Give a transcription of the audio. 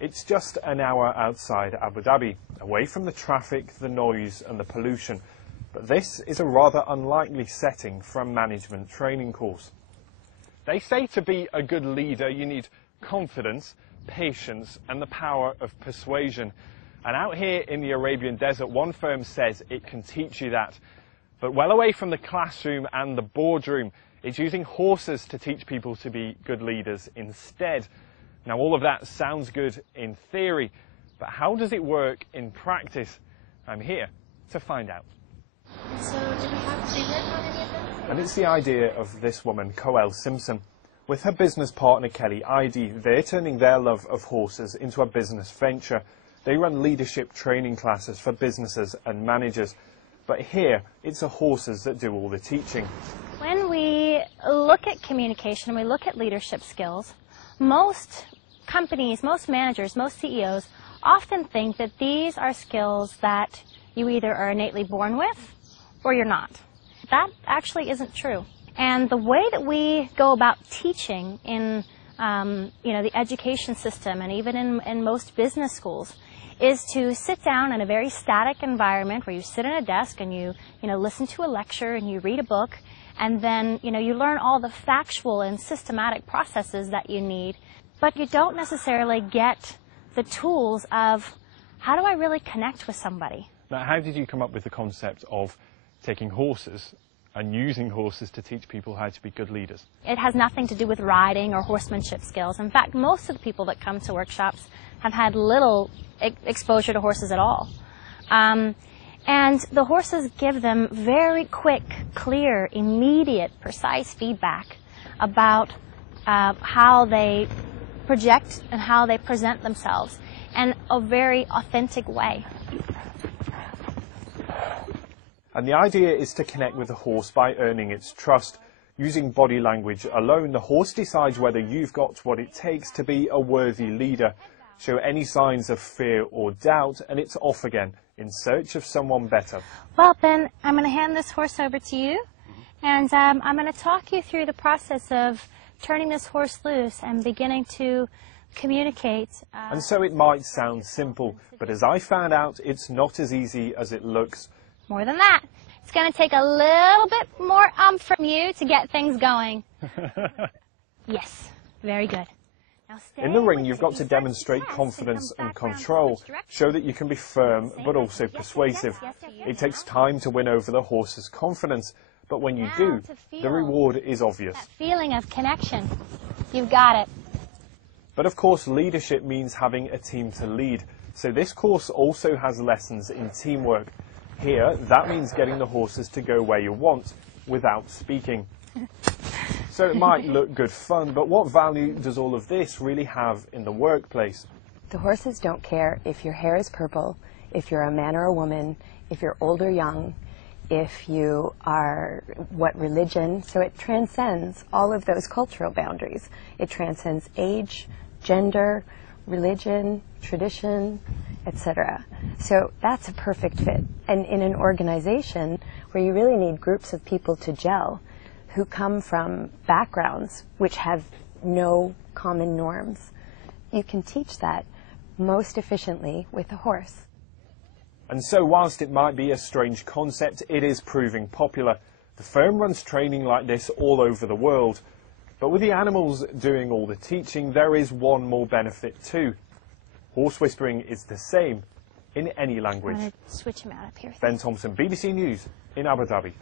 It's just an hour outside Abu Dhabi, away from the traffic, the noise and the pollution. But this is a rather unlikely setting for a management training course. They say to be a good leader you need confidence, patience and the power of persuasion. And out here in the Arabian desert, one firm says it can teach you that. But well away from the classroom and the boardroom, it's using horses to teach people to be good leaders instead. Now all of that sounds good in theory, but how does it work in practice? I'm here to find out. So do we have treatment on any of them? And it's the idea of this woman, Coel Simpson. With her business partner Kelly Eide, they're turning their love of horses into a business venture. They run leadership training classes for businesses and managers. But here, it's the horses that do all the teaching. When we look at communication, we look at leadership skills, most companies, most managers, most CEOs often think that these are skills that you either are innately born with or you're not. That actually isn't true. And the way that we go about teaching in the education system and even in most business schools is to sit down in a very static environment where you sit at a desk and you listen to a lecture and you read a book, and then you learn all the factual and systematic processes that you need, but you don't necessarily get the tools of how do I really connect with somebody. Now, how did you come up with the concept of taking horses and using horses to teach people how to be good leaders? It has nothing to do with riding or horsemanship skills. In fact, most of the people that come to workshops have had little exposure to horses at all. And the horses give them very quick, clear, immediate, precise feedback about how they project and how they present themselves in a very authentic way. And the idea is to connect with the horse by earning its trust. Using body language alone, the horse decides whether you've got what it takes to be a worthy leader. Show any signs of fear or doubt, and it's off again, in search of someone better. Well, Ben, I'm going to hand this horse over to you, and I'm going to talk you through the process of turning this horse loose and beginning to communicate. And so it might sound simple, but as I found out, it's not as easy as it looks. More than that, it's going to take a little bit more from you to get things going. Yes, very good. In the ring, you've got to demonstrate confidence and control, show that you can be firm but also persuasive. It takes time to win over the horse's confidence, but when you do, the reward is obvious. That feeling of connection, you've got it. But of course, leadership means having a team to lead, so this course also has lessons in teamwork. Here, that means getting the horses to go where you want without speaking. So it might look good fun, but what value does all of this really have in the workplace? The horses don't care if your hair is purple, if you're a man or a woman, if you're old or young, if you are what religion. So it transcends all of those cultural boundaries. It transcends age, gender, religion, tradition, etc. So that's a perfect fit. And in an organization where you really need groups of people to gel, who come from backgrounds which have no common norms, you can teach that most efficiently with a horse. And so whilst it might be a strange concept, it is proving popular. The firm runs training like this all over the world. But with the animals doing all the teaching, there is one more benefit too. Horse whispering is the same in any language. I'm going to switch him out up here. Ben Thompson, BBC News in Abu Dhabi.